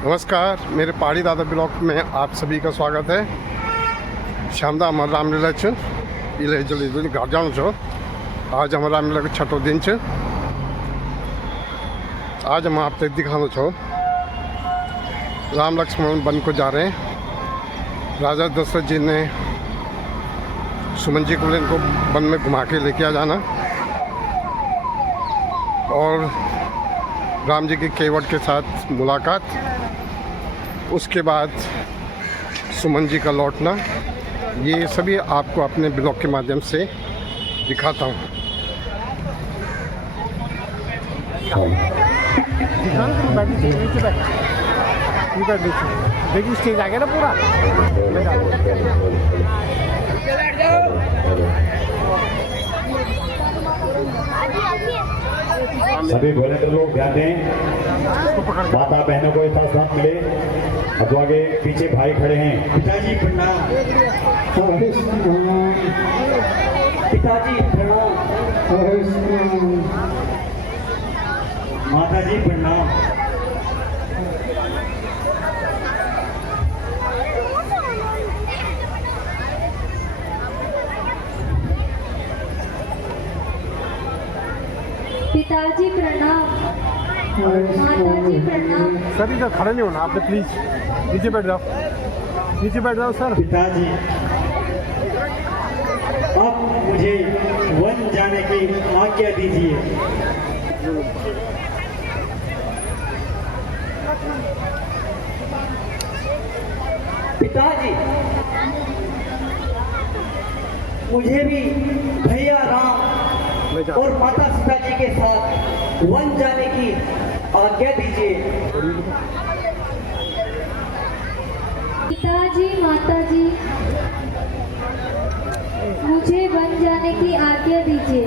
नमस्कार, मेरे पहाड़ी दादा ब्लॉग में आप सभी का स्वागत है। श्यामदा हमारा रामलीला छ इले जल्दी घर जानु छ। आज हमारा रामलीला को छठो दिन छ। आज हम आपको दिखाना छो राम लक्ष्मण वन को जा रहे हैं। राजा दशरथ जी ने सुमन जी को इनको वन में घुमा के लेके आ जाना और राम जी के केवट के साथ मुलाकात, उसके बाद सुमन जी का लौटना, ये सभी आपको अपने ब्लॉग के माध्यम से दिखाता हूँ। देखिए स्टेज आ गया ना पूरा। सभी वॉलंटियर लोग ध्यान दें, माता बहनों को इतना साथ मिले। अब आगे पीछे भाई खड़े हैं। पिताजी प्रणाम। पिताजी प्रणाम। माता जी प्रणाम। पिताजी प्रणाम, माताजी प्रणाम। सर इधर खड़े नहीं होना आपने, प्लीज नीचे बैठ जाओ, नीचे बैठ जाओ सर। पिताजी, अब मुझे वन जाने की आज्ञा दीजिए। पिताजी, मुझे भी भैया राम और माता सीता जी के साथ वन जाने की आज्ञा दीजिए। पिताजी, माताजी, मुझे वन जाने की आज्ञा दीजिए।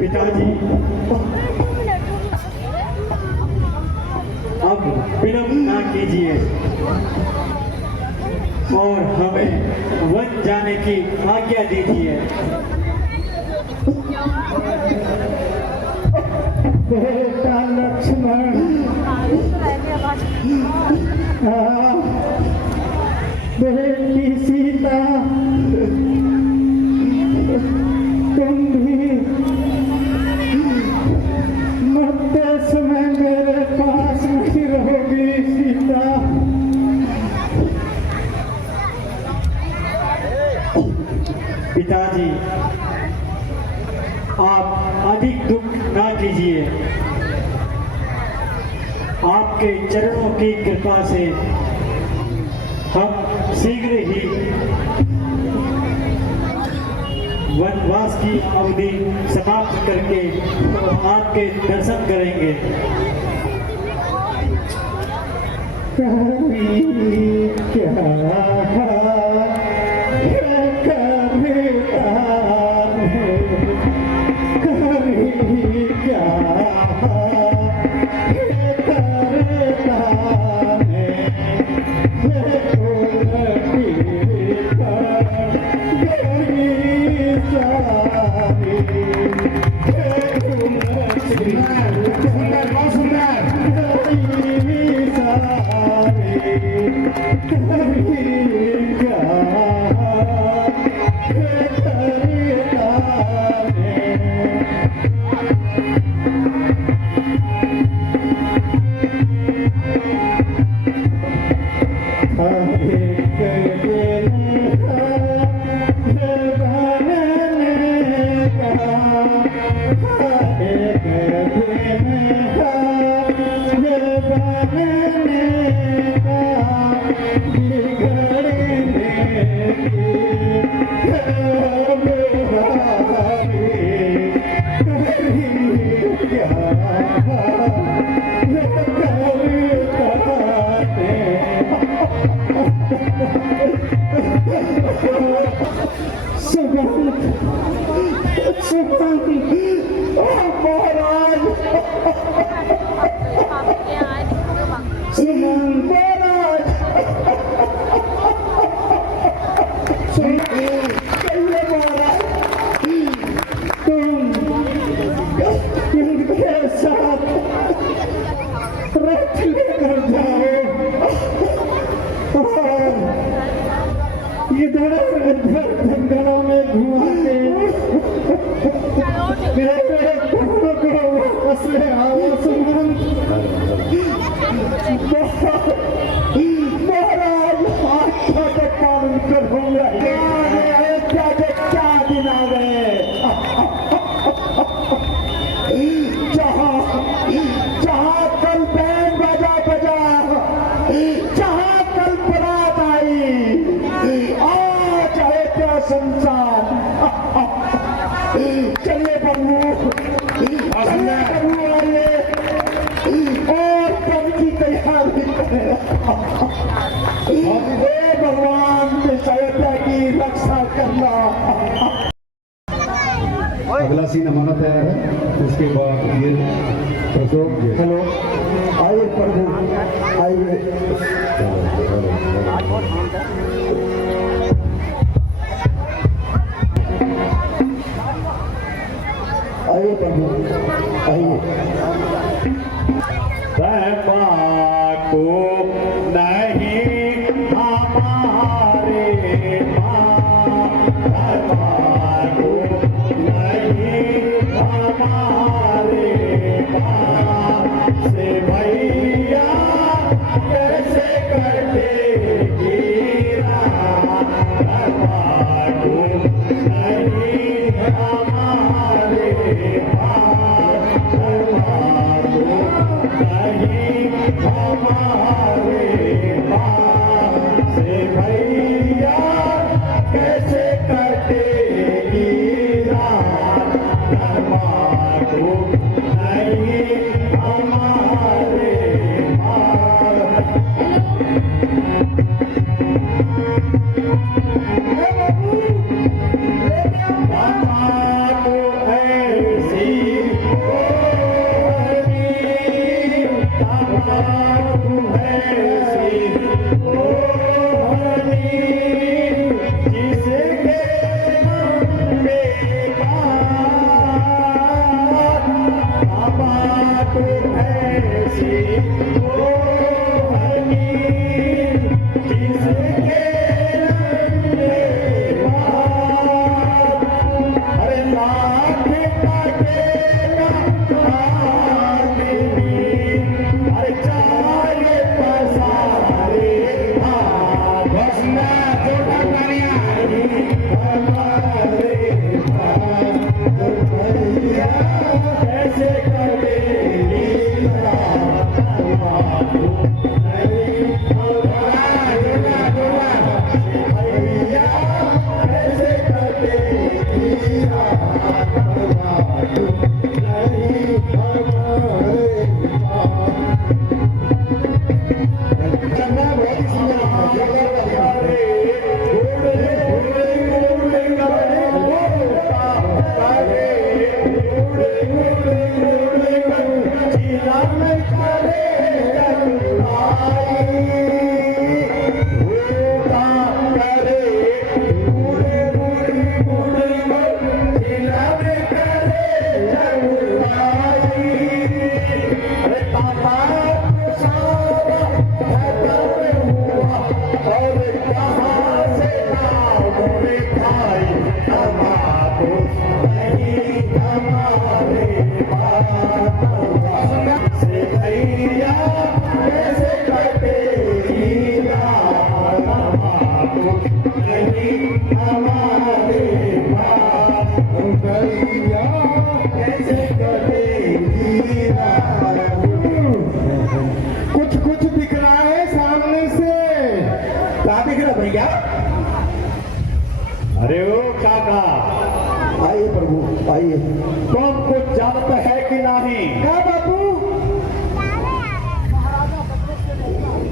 पिताजी, विलंब ना कीजिए और हमें वन जाने की आज्ञा दीजिए। बेटा लक्ष्मण, बेटी सीता, तुम भी मरते समय मेरे पास नहीं रहोगी सीता। पिताजी, आप अधिक दुख ना कीजिए। आपके चरणों की कृपा से हम शीघ्र ही वनवास की अवधि समाप्त करके आपके दर्शन करेंगे। जंगलों में घुमा के मेरे घोड़ों को वापस ले आओ सुमन। महाराज हाथ का पालन करूंगा। क्या दिन आ गए जहाँ कल बैंड बजा जहाँ कल बरात आई, आज है क्या संसार। चलिए बबू आइए और कब की तैयारी करें। हे भगवान के सहायता की रक्षा करना। अगला सीन हमारा तैयार है, उसके बाद ये प्रसोग। हेलो, आइए प्रभु आइए। आइए प्रभु आइए। को नहीं हमारे से भैया कैसे कटेगी रात। नहीं हमारे नहीं हमारे से भैया कैसे कटेगी रात। नहीं हमारे ऐसी अरे ओ काका, आइए प्रभु आइए। तुम कुछ जानते हैं कि नहीं? क्या बापू?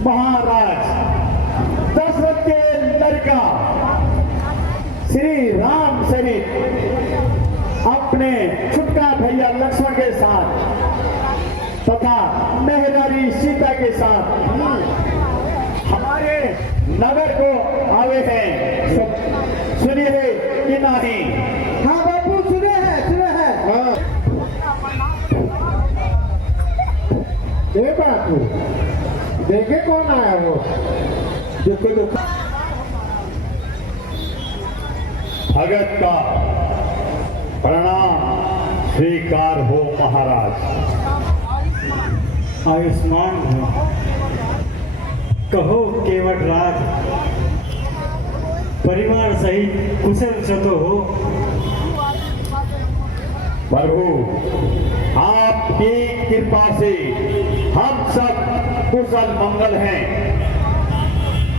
महाराज दशरथ के लड़का श्री राम चरित अपने छुटका भैया लक्ष्मण के साथ तथा मेहरारी सीता के साथ हमारे नगर को आवे हैं। सुनिए कि नहीं? हाँ बापू, सुने हैं, सुने हैं। हाँ। बापू देखे कौन आया वो? देखो देखो, भगत का प्रणाम स्वीकार हो महाराज। आयुष्मान हो। कहो केवट राज, परिवार सहित कुशल चतो हो। प्रभु आपकी कृपा से हम सब कुशल मंगल हैं,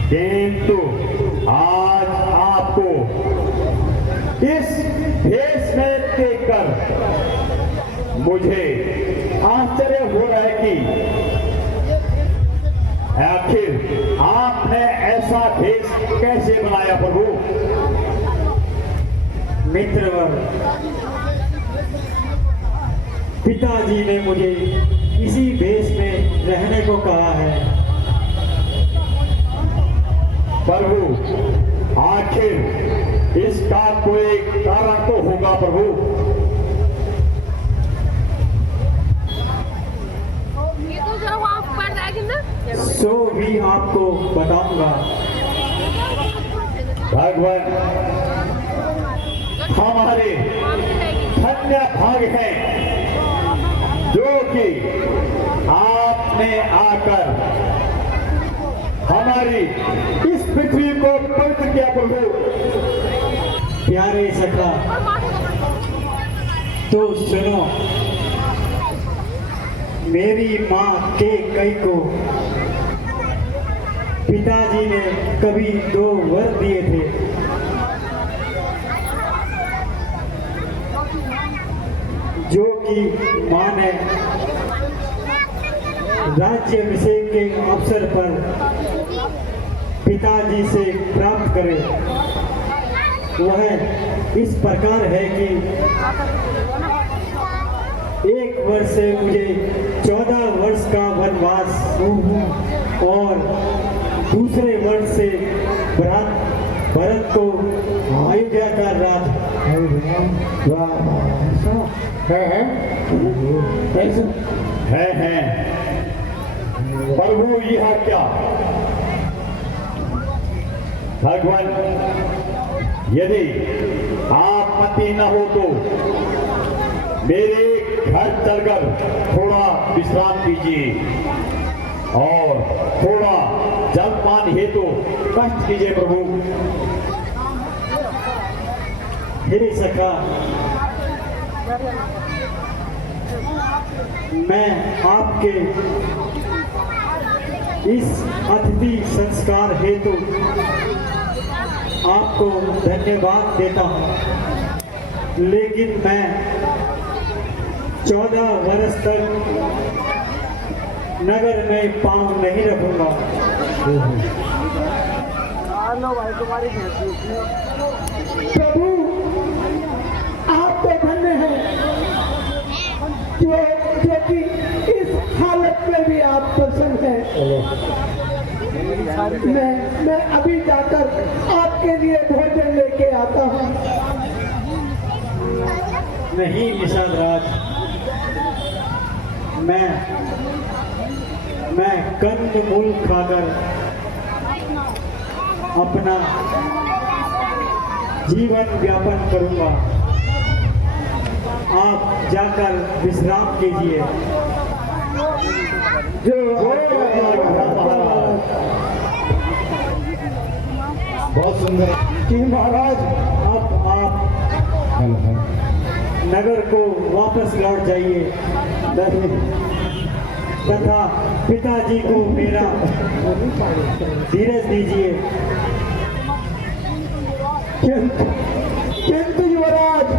किंतु आज आपको इस भेष में देखकर मुझे आश्चर्य हो रहा है कि आखिर आपने ऐसा भेष कैसे बनाया प्रभु? मित्रवर, पिताजी ने मुझे इसी भेष में रहने को कहा है। प्रभु आखिर इसका कोई कारण तो होगा प्रभु। सो भी आपको बताऊंगा। भगवान हमारे धन्य भाग हैं जो कि आपने आकर हमारी इस पृथ्वी को पवित्र किया प्रभु। प्यारे सखा, तो सुनो, मेरी माँ के कई को पिताजी ने कभी 2 वर दिए थे। जो कि माँ ने राज्याभिषेक के अवसर पर पिताजी से प्राप्त करे। वह इस प्रकार है कि 1 वर्ष से मुझे 14 वर्ष का वनवास और दूसरे वर्ष से भरत को अयोध्या का राज है प्रभु। यह क्या भगवान, यदि आप मती न हो तो मेरे घर चलकर थोड़ा विश्राम कीजिए और थोड़ा जलपान हेतु कष्ट कीजिए प्रभु। मेरी सखा, मैं आपके इस अतिथि संस्कार हेतु आपको धन्यवाद देता हूँ, लेकिन मैं 14 वर्ष तक नगर में पांव नहीं रखूंगा। प्रभु आप तो धन्य हैं जो कि इस हालत में भी आप प्रसन्न हैं। मैं अभी जाकर आपके लिए भोजन लेके आता हूँ। नहीं निषाद राज, मैं कंद मूल खाकर अपना जीवन व्यापन करूंगा। आप जाकर विश्राम कीजिए। बहुत सुंदर कि महाराज, अब आप नगर को वापस लौट जाइए तथा पिताजी को मेरा धीरज दीजिए। किंतु युवराज,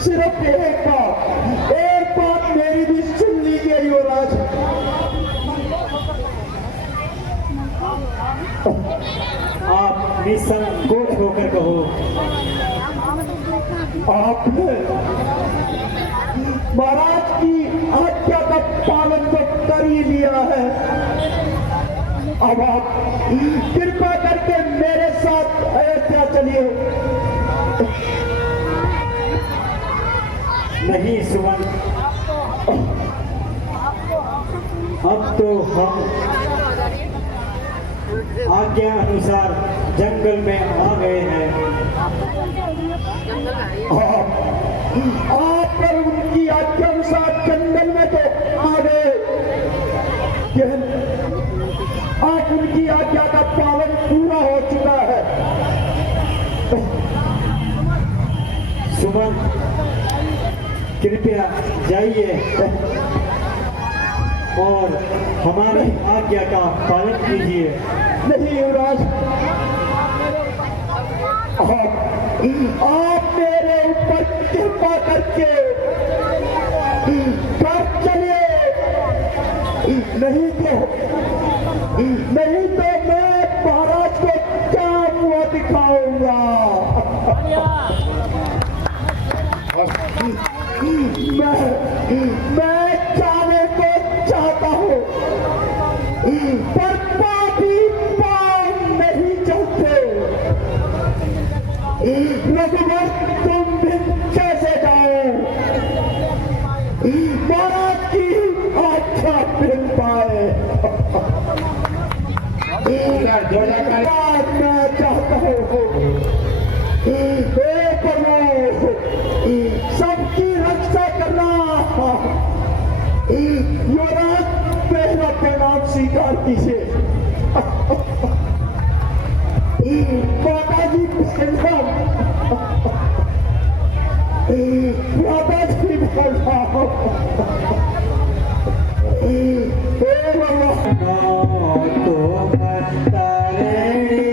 सिर्फ एक बात मेरी भी सुन लीजिए युवराज। आप निसंकोच होकर कहो। आपने महाराज की आज्ञा का पालन तो कर ही लिया है, अब आप कृपा करके मेरे साथ अयोध्या चलिए। नहीं सुमन, अब तो हम आज्ञा अनुसार जंगल में आ गए हैं। आप पर उनकी आज्ञा अनुसार जंगल में तो आ गए, आज उनकी आज्ञा का पालन पूरा हो चुका है। सुमन, कृपया जाइए और हमारी आज्ञा का पालन कीजिए। नहीं युवराज, आप मेरे ऊपर कृपा करके घर चलिए, नहीं तो मैं महाराज को क्या मुंह दिखाऊंगा। मैं जाने को चाहता हूँ, पर पापी पाँव नहीं चलते। रघुवर, तुम भी कैसे जाओ, महाराज की आज्ञा मिल पाए। मैं चाहता हूँ हे प्रभु, सबकी रक्षा करना। युवराज, मेरा प्रणाम स्वीकार कीजिए। माता जी प्रणाम, माता जी प्रणाम। हे भगवान, तो तारे के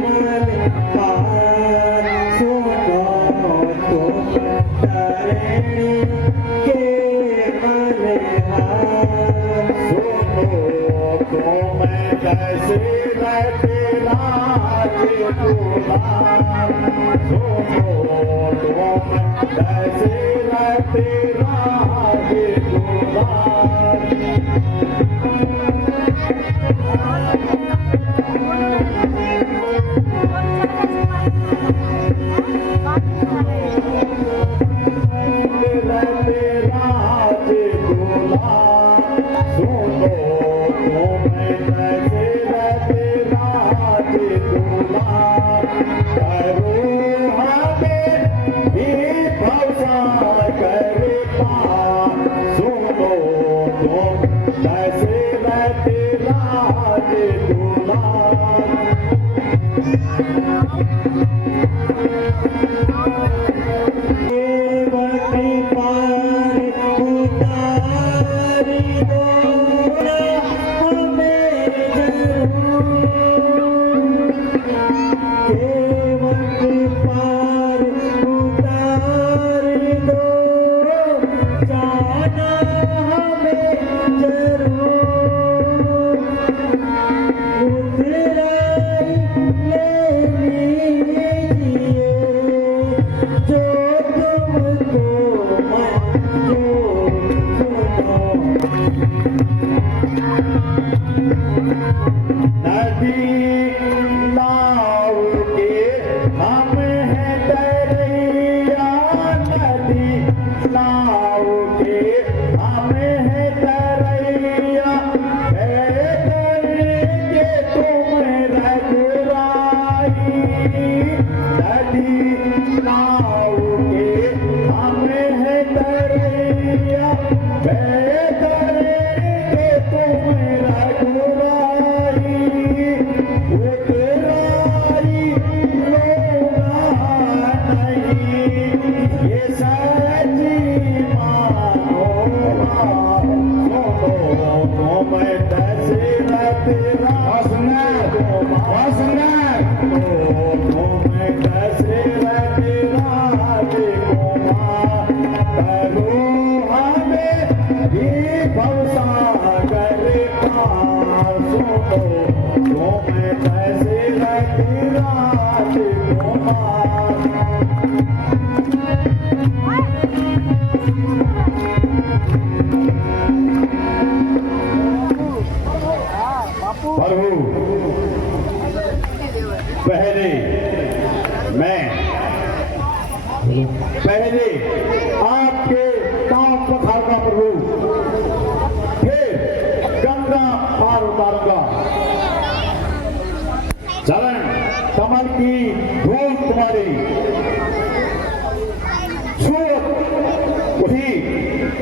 मन पार, सुनो तो तारे के मन हार, सुनो तो मैं कैसे रहते राज दुलार, सुनो तो मैं कैसे रहते राज दुलार।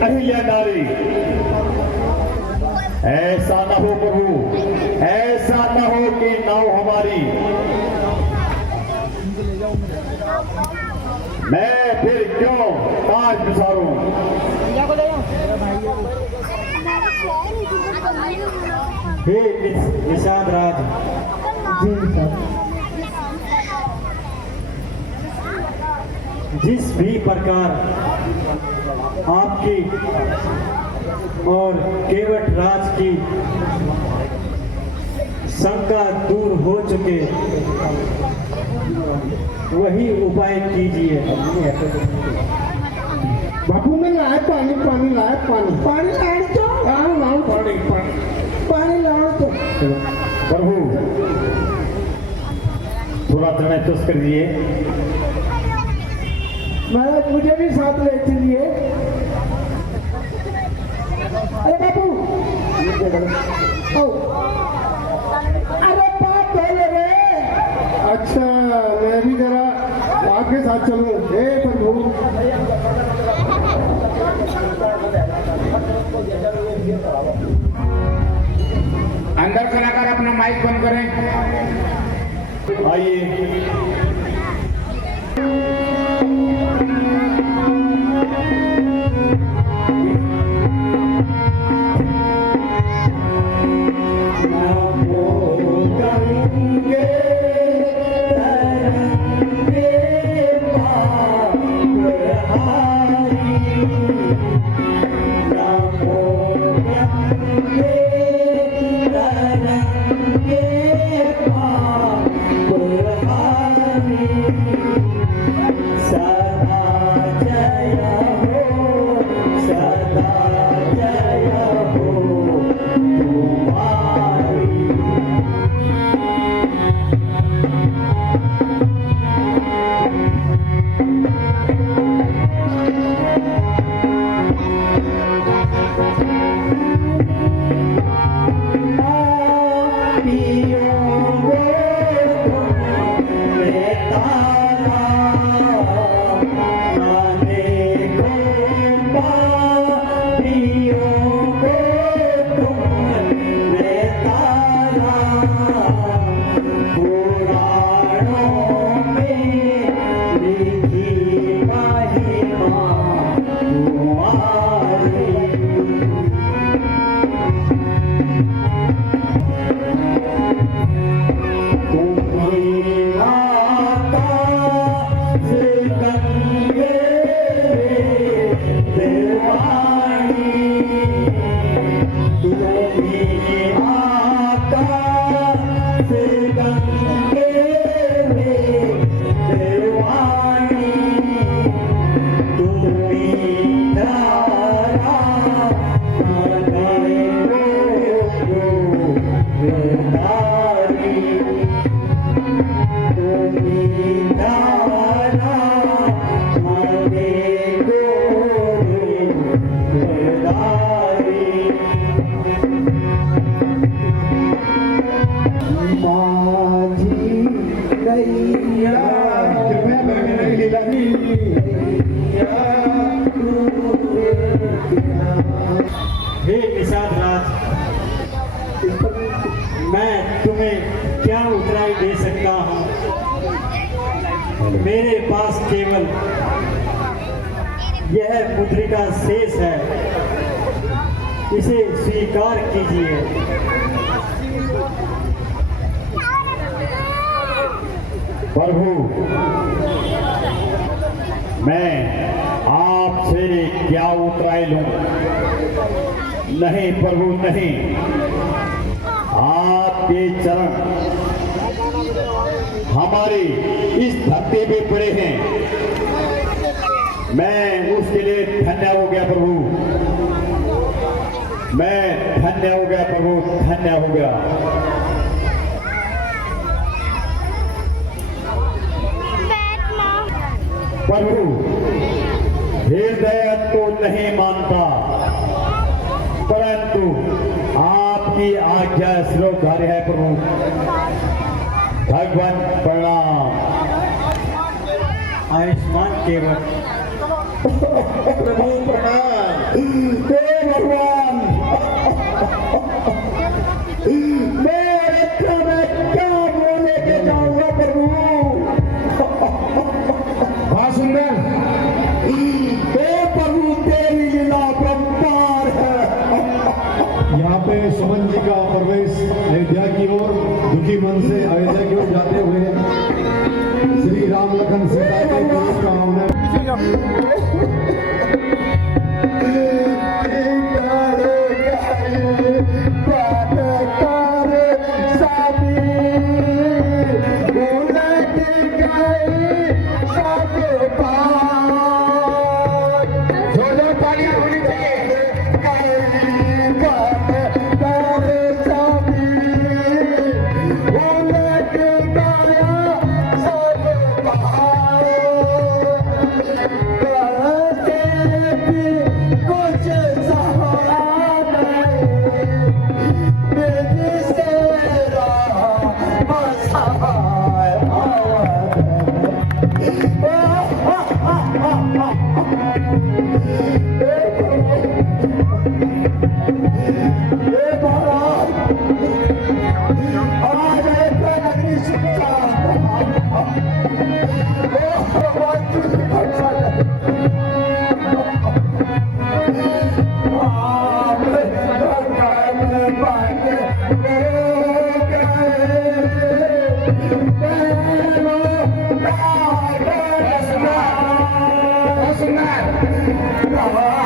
अहिल्या नारी, ऐसा न हो प्रभु, ऐसा न हो कि नाव हमारी मैं फिर क्यों ताज बिसारूं। हे निषाद राज, जिस भी प्रकार आपकी और केवट राज की शंका दूर हो चुके, वही उपाय कीजिए। बापू ने लाए पानी, पानी लाए, पानी पानी लाओ तो, हाँ लाओ पानी, पानी पानी लाओ तो। प्रभु थोड़ा समय तुस कर दिए। महाराज मुझे भी साथ ले चलिए। अरे बाबू, अरे पाप धोले रे। अच्छा मैं भी जरा आपके साथ चलूं। हे प्रभु, अंदर कलाकार अपना माइक बंद करें। आइए हे निषाद राज, मैं तुम्हें क्या उतराई दे सकता हूँ। मेरे पास केवल यह मुद्रिका शेष है, इसे स्वीकार कीजिए। प्रभु मैं आपसे क्या उतराई लूं? नहीं प्रभु नहीं, आपके चरण हमारी इस धरती पे पड़े हैं, मैं उसके लिए धन्य हो गया प्रभु, मैं धन्य हो गया प्रभु, धन्य हो गया। प्रभु हृदय तो नहीं मानता, परंतु आपकी आज्ञा स्वीकार्य है प्रभु। भगवान प्रणाम। आयुष्मान केवट। प्रभु प्रणाम। हे भगवान, मैं इतना मैं क्या बोले के जाऊंगा प्रभु। बहुत सुंदर। हे प्रभु, तेरी लीला परम्पार है। यहाँ पे सुमन जी का प्रवेश अयोध्या की ओर दुखी मन से अयोध्या की ओर जाते हुए श्री राम लखन सीता के प्रवेश का हमने जोरदार तालियां होनी चाहिए। बहुत सुंदर। बहुत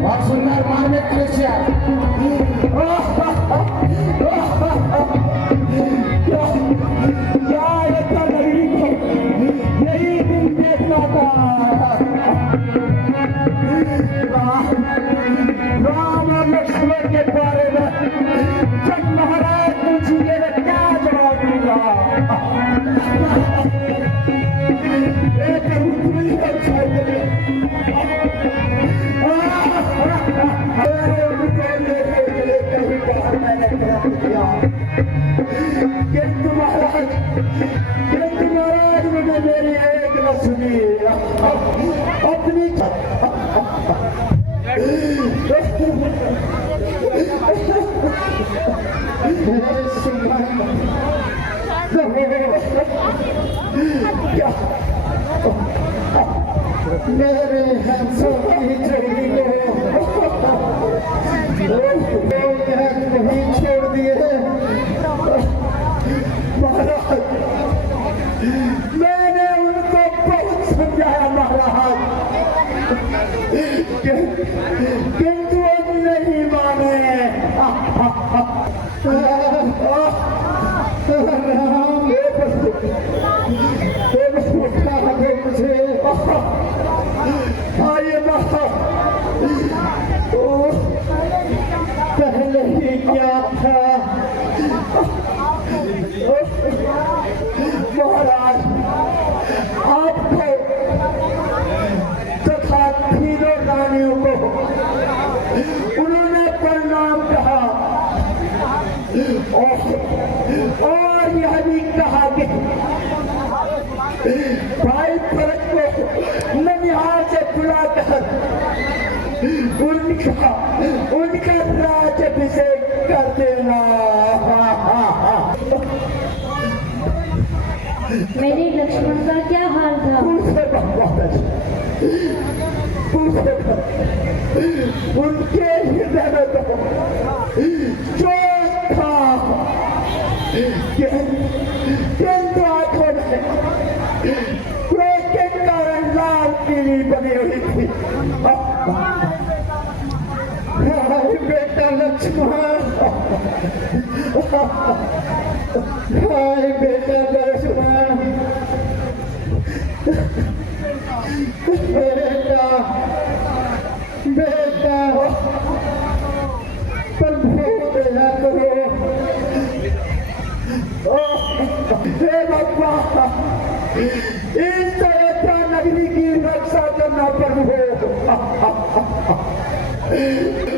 बहुत सुंदर मार्मिक दृश्य। यही दिन देखना था। राम और लक्ष्मण के बारे में जब महाराज पूछेंगे मैं क्या जवाब दूंगा। किंतु महाराज मुझे मेरी एक न सुनी अपनी मेरे हंसों की चोरी को नहीं छोड़ दिए। महाराज, मैंने उनको बहुत समझाया महाराज, किंतु वो नहीं माने। मुझे आइए पहले ही क्या था महाराज, आपको तथा तीनों रानियों को उन्होंने प्रणाम कहा और यह भी कहा कि भाई भरत को ननिहाल से बुलाकर उनका राज्याभिषेक कर देना। मेरे लक्ष्मण का क्या हाल था? उनके हृदय में तो जो था किंतु आंखों में क्रोध के कारण लाल पीली बनी हुई थी। बेटा लक्ष्मण, हाय बेटा लक्ष्मण, बेटा बेटा प्रभु दया करो। हे बाबा, इस अयोध्या नगरी की रक्षा करना प्रभु।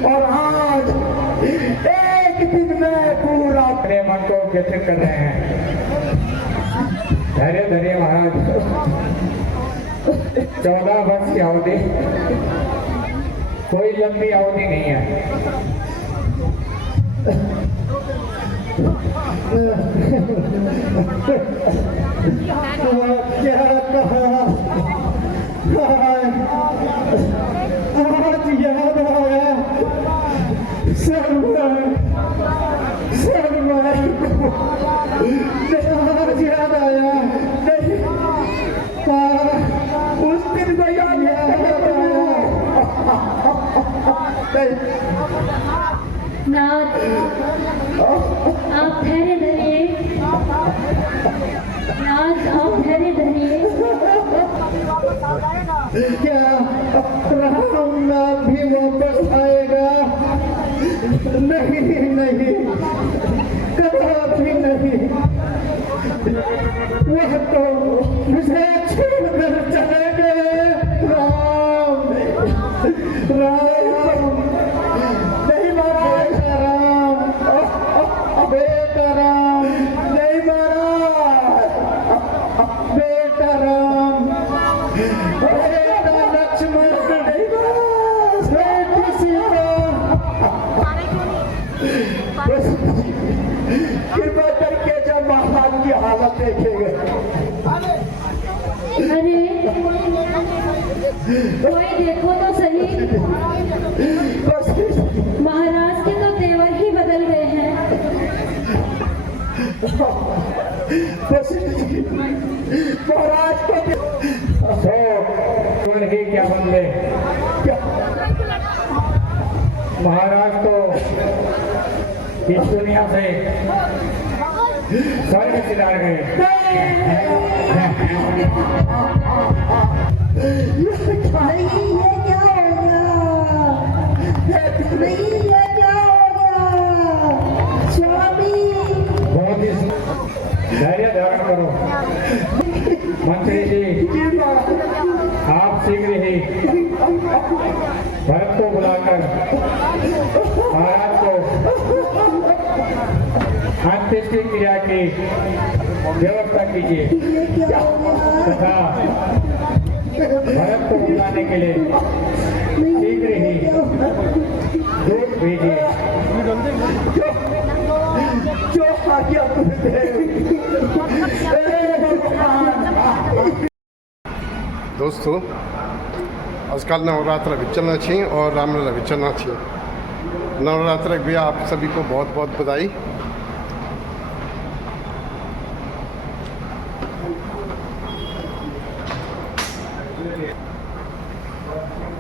और आज एक दिन में पूरा अपने मन को व्यथित कर रहे हैं। धैर्य धरिए महाराज। 14 वर्ष की अवधि कोई लंबी अवधि नहीं है। क्या कहा आज याद आया सरवर आज याद आया। नहीं, उस दिन को याद आया। नाथ, आप धैर्य धरिए। नाथ, आप धैर्य धरिए। क्या राम नाम भी वापस आएगा? नहीं नहीं, कभी नहीं। वह तो मुझे छोड़कर चले गए। राम राम नहीं महाराज, राम बेटा राम नहीं महाराज, बेटा राम, बेटा लक्ष्मण नहीं महाराज, बेटी सीता। कृपा करके जब महाराज की हालत देखेंगे। अरे कोई देखो तो सही, महाराज के तो तेवर ही बदल गए हैं। महाराज को जीवन ही क्या बदले। महाराज तो इस दुनिया से स्वर्ग सिधार गए। ये क्या हो गया? नहीं, ये क्या हो गया स्वामी? बहुत ही धैर्य धारण करो मंत्री जी। आप शीघ्र ही भरत को बुलाकर महाराज को अंत्येष्टि क्रिया की व्यवस्था कीजिए तथा भरत को बुलाने के लिए शीघ्र ही दूत भेजिए। जो आज्ञा दोस्तों, आजकल नवरात्र भी चलना चाहिए और रामलीला भी चलना चाहिए। नवरात्र भी आप सभी को बहुत बहुत बधाई।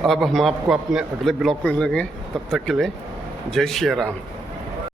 अब हम आपको अपने अगले ब्लॉग में मिलेंगे, तब तक के लिए जय श्री राम।